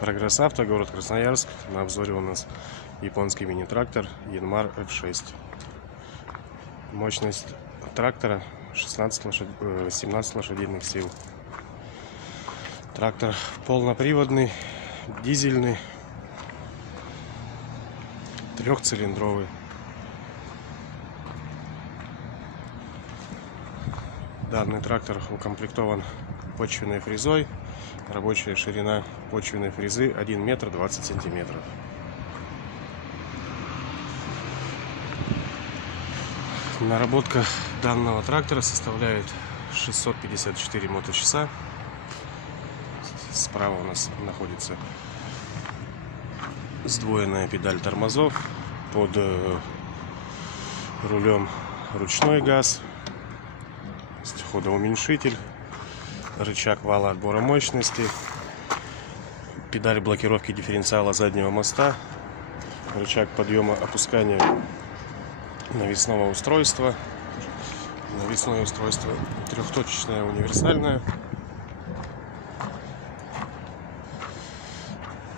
Прогресс Авто, город Красноярск. На обзоре у нас японский мини-трактор Yanmar F6. Мощность трактора 17 лошадиных сил. Трактор полноприводный, дизельный, трехцилиндровый. Данный трактор укомплектован почвенной фрезой. Рабочая ширина почвенной фрезы 1 метр 20 сантиметров. Наработка данного трактора составляет 654 моточаса. Справа у нас находится сдвоенная педаль тормозов, под рулем ручной газ, ходоуменьшитель, рычаг вала отбора мощности, педаль блокировки дифференциала заднего моста, рычаг подъема опускания навесного устройства. Навесное устройство трехточечное, универсальное.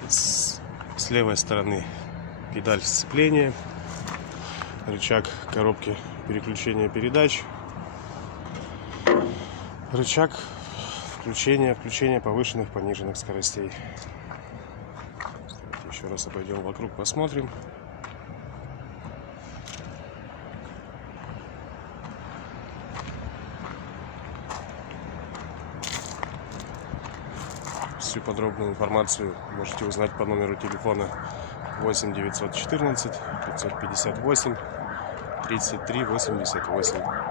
С левой стороны педаль сцепления, рычаг коробки переключения передач, рычаг включения повышенных, пониженных скоростей. Еще раз обойдем вокруг, посмотрим. Всю подробную информацию можете узнать по номеру телефона 8 914 558 33 88.